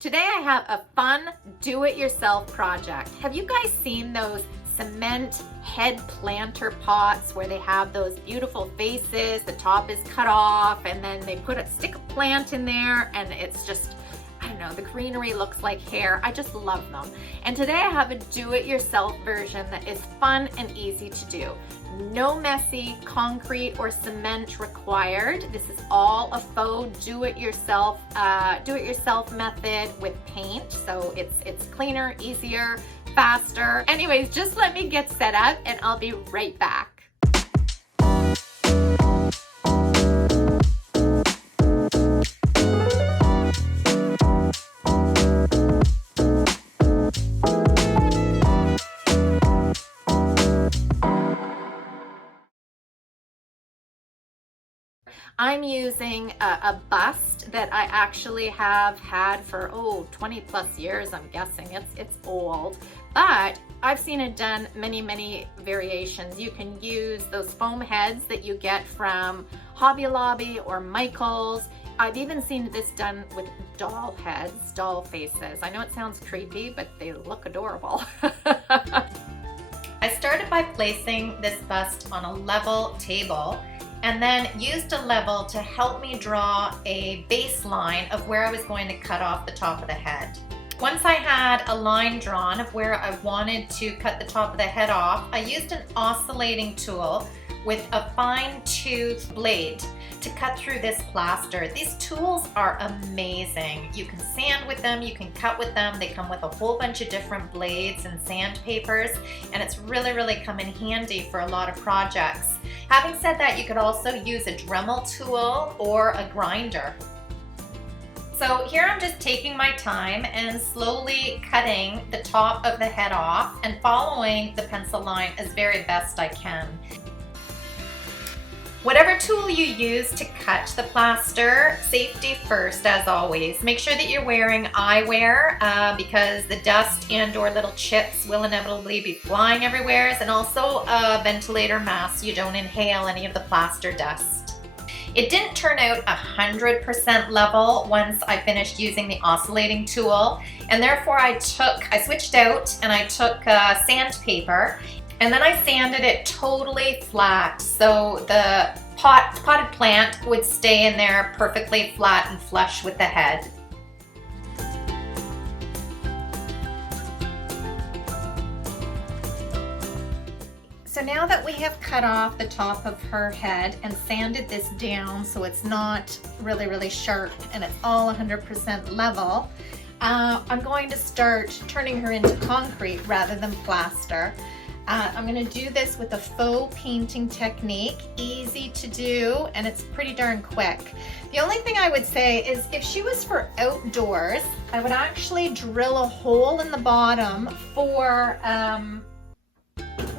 Today I have a fun do-it-yourself project. Have you guys seen those cement head planter pots where they have those beautiful faces, the top is cut off, and then they stick a plant in there and it's just, I don't know, the greenery looks like hair. I just love them. And today I have a do-it-yourself version that is fun and easy to do. No messy concrete or cement required. This is all a faux do-it-yourself method with paint. So it's cleaner, easier, faster. Anyways, just let me get set up and I'll be right back. I'm using a bust that I actually have had for 20 plus years. I'm guessing it's old, but I've seen it done many variations. You can use those foam heads that you get from Hobby Lobby or Michael's. I've even seen this done with doll heads, doll faces. I know it sounds creepy, but they look adorable. I started by placing this bust on a level table and then used a level to help me draw a baseline of where I was going to cut off the top of the head. Once I had a line drawn of where I wanted to cut the top of the head off, I used an oscillating tool with a fine-tooth blade to cut through this plaster. These tools are amazing. You can sand with them, you can cut with them. They come with a whole bunch of different blades and sandpapers, and it's really come in handy for a lot of projects. Having said that, you could also use a Dremel tool or a grinder. So here I'm just taking my time and slowly cutting the top of the head off and following the pencil line as very best I can. Whatever tool you use to cut the plaster, safety first as always. Make sure that you're wearing eyewear because the dust and or little chips will inevitably be flying everywhere, and also a ventilator mask so you don't inhale any of the plaster dust. It didn't turn out 100% level once I finished using the oscillating tool, and therefore I switched out and I took sandpaper. And then I sanded it totally flat so the potted plant would stay in there perfectly flat and flush with the head. So now that we have cut off the top of her head and sanded this down so it's not really sharp and it's all 100% level, I'm going to start turning her into concrete rather than plaster. I'm going to do this with a faux painting technique, easy to do, and it's pretty darn quick. The only thing I would say is if she was for outdoors, I would actually drill a hole in the bottom for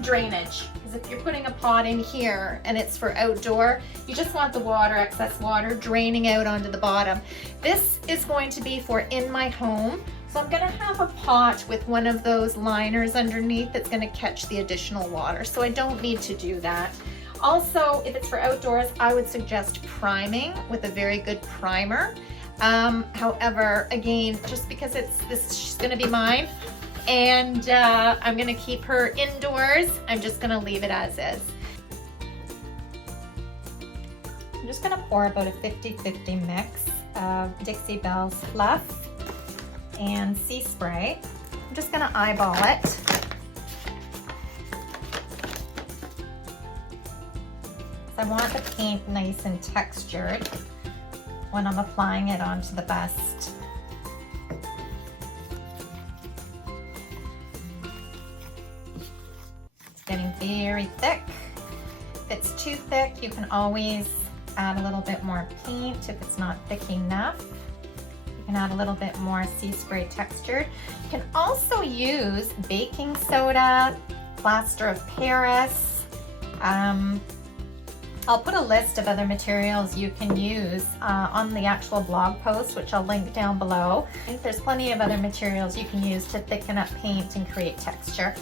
drainage. Because if you're putting a pot in here and it's for outdoor, you just want the water, excess water, draining out onto the bottom. This is going to be for in my home. So I'm gonna have a pot with one of those liners underneath that's gonna catch the additional water. So I don't need to do that. Also, if it's for outdoors, I would suggest priming with a very good primer. However, again, just because she's gonna be mine and I'm gonna keep her indoors, I'm just gonna leave it as is. I'm just gonna pour about a 50-50 mix of Dixie Belle's Fluff and sea spray. I'm just gonna eyeball it. I want the paint nice and textured when I'm applying it onto the bust. It's getting very thick. If it's too thick, you can always add a little bit more paint if it's not thick enough. You can add a little bit more sea spray textured. You can also use baking soda, plaster of Paris. I'll put a list of other materials you can use on the actual blog post, which I'll link down below. There's plenty of other materials you can use to thicken up paint and create texture.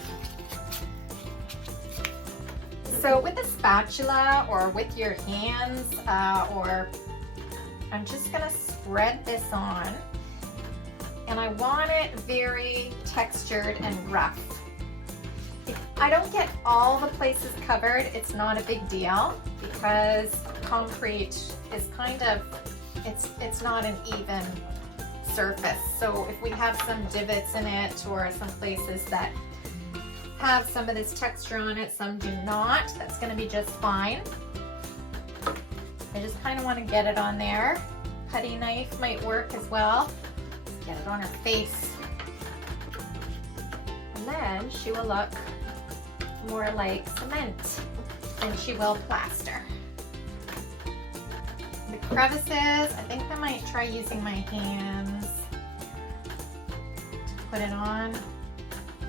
So with a spatula or with your hands I'm just gonna spread this on and I want it very textured and rough. If I don't get all the places covered, it's not a big deal because concrete is kind of, it's not an even surface. So if we have some divots in it or some places that have some of this texture on it, some do not, that's going to be just fine. I just kind of want to get it on there. Putty knife might work as well. Just get it on her face. And then she will look more like cement than she will plaster. The crevices, I think I might try using my hands to put it on.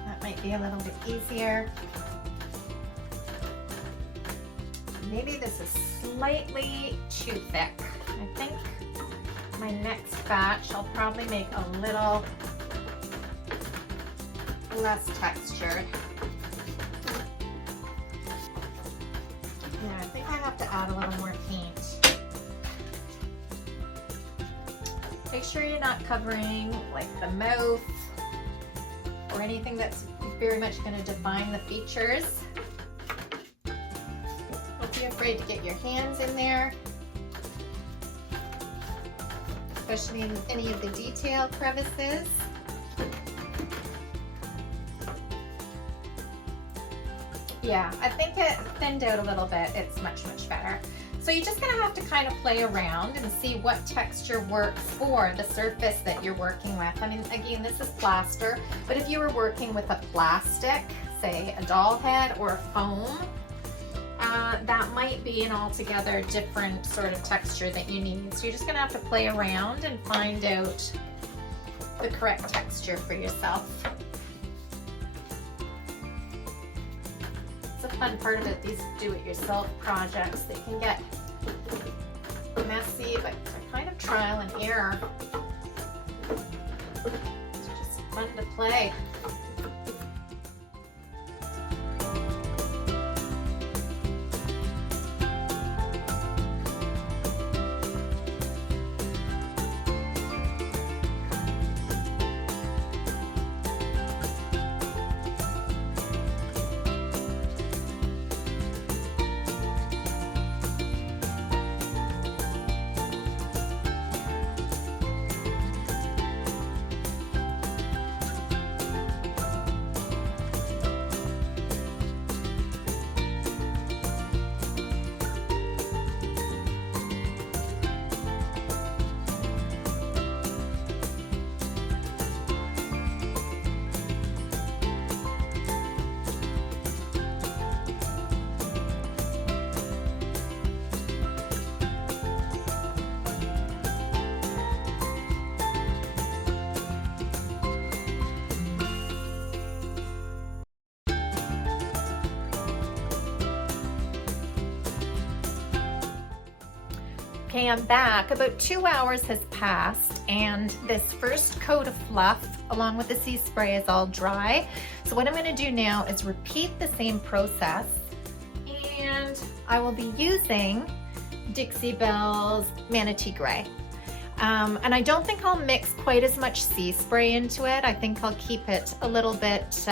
That might be a little bit easier. Maybe this is slightly too thick. I think my next batch I'll probably make a little less textured. Yeah, I think I have to add a little more paint. Make sure you're not covering like the mouth or anything that's very much going to define the features. Don't be afraid to get your hands in there, especially in any of the detail crevices. Yeah, I think it thinned out a little bit. It's much, much better. So you're just gonna have to kind of play around and see what texture works for the surface that you're working with. I mean, again, this is plaster, but if you were working with a plastic, say a doll head or a foam, that might be an altogether different sort of texture that you need. So you're just gonna have to play around and find out the correct texture for yourself. It's a fun part of it, these do-it-yourself projects. They can get messy, but they're kind of trial and error. It's just fun to play. Okay, I'm back. About 2 hours has passed and this first coat of fluff along with the sea spray is all dry. So what I'm going to do now is repeat the same process, and I will be using Dixie Belle's Manatee Gray. And I don't think I'll mix quite as much sea spray into it. I think I'll keep it a little bit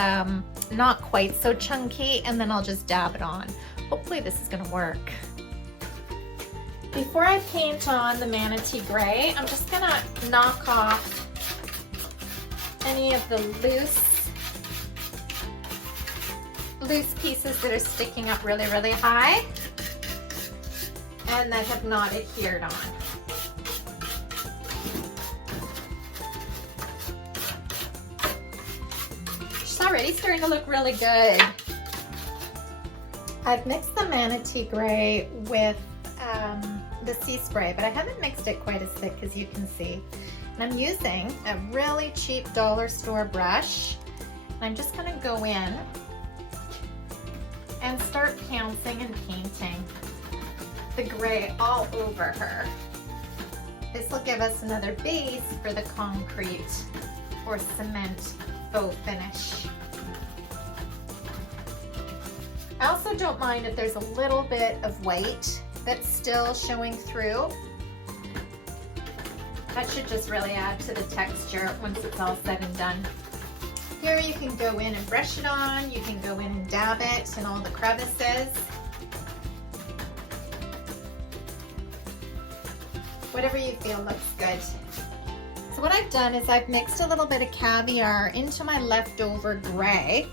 not quite so chunky, and then I'll just dab it on. Hopefully this is going to work. Before I paint on the Manatee Gray, I'm just gonna knock off any of the loose pieces that are sticking up really, really high and that have not adhered on. She's already starting to look really good. I've mixed the Manatee Gray with the sea spray, but I haven't mixed it quite as thick as you can see. And I'm using a really cheap dollar store brush. I'm just going to go in and start pouncing and painting the gray all over her. This will give us another base for the concrete or cement faux finish. I also don't mind if there's a little bit of white that's still showing through. That should just really add to the texture once it's all said and done. Here you can go in and brush it on, you can go in and dab it in all the crevices. Whatever you feel looks good. So what I've done is I've mixed a little bit of caviar into my leftover gray.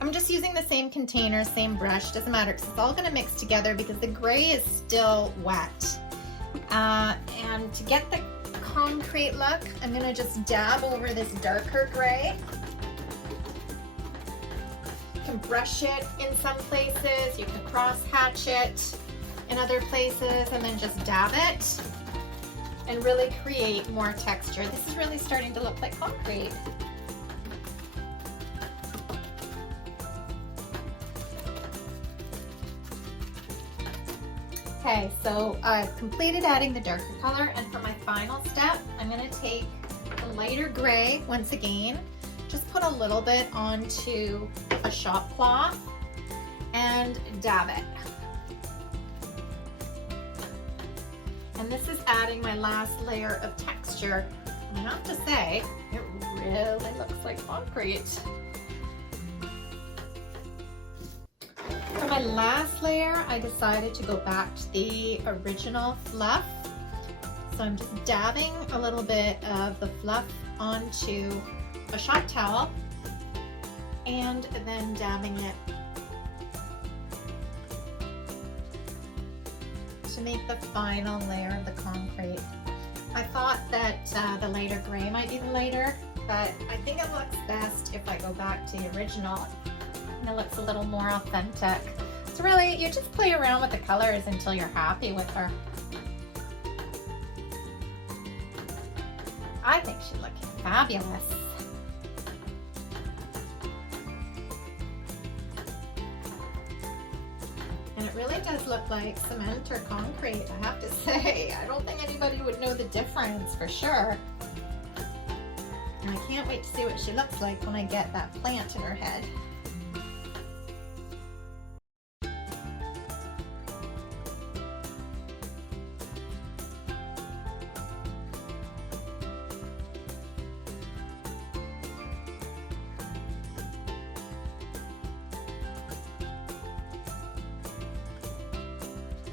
I'm just using the same container, same brush, doesn't matter because it's all going to mix together because the gray is still wet. And to get the concrete look, I'm going to just dab over this darker gray. You can brush it in some places, you can cross hatch it in other places, and then just dab it and really create more texture. This is really starting to look like concrete. Okay, so I've completed adding the darker color, and for my final step, I'm going to take the lighter gray once again, just put a little bit onto a shop cloth and dab it. And this is adding my last layer of texture. I have to say, it really looks like concrete. For my last layer, I decided to go back to the original fluff. So I'm just dabbing a little bit of the fluff onto a shop towel and then dabbing it to make the final layer of the concrete. I thought that the lighter gray might be the lighter, but I think it looks best if I go back to the original. And it looks a little more authentic. So really, you just play around with the colors until you're happy with her. I think she's looking fabulous. And it really does look like cement or concrete, I have to say. I don't think anybody would know the difference for sure. And I can't wait to see what she looks like when I get that plant in her head.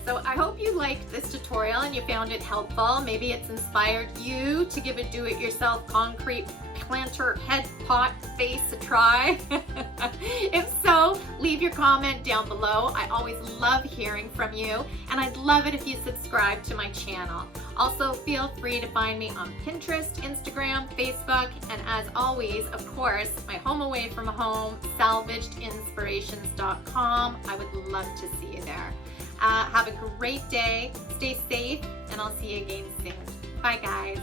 So I hope you liked this tutorial and you found it helpful. Maybe it's inspired you to give a do-it-yourself concrete planter head pot face a try. If so, leave your comment down below. I always love hearing from you, and I'd love it if you subscribe to my channel. Also, feel free to find me on Pinterest, Instagram, Facebook, and as always, of course, my home away from home, salvagedinspirations.com. I would love to see you there. Have a great day, stay safe, and I'll see you again soon. Bye guys.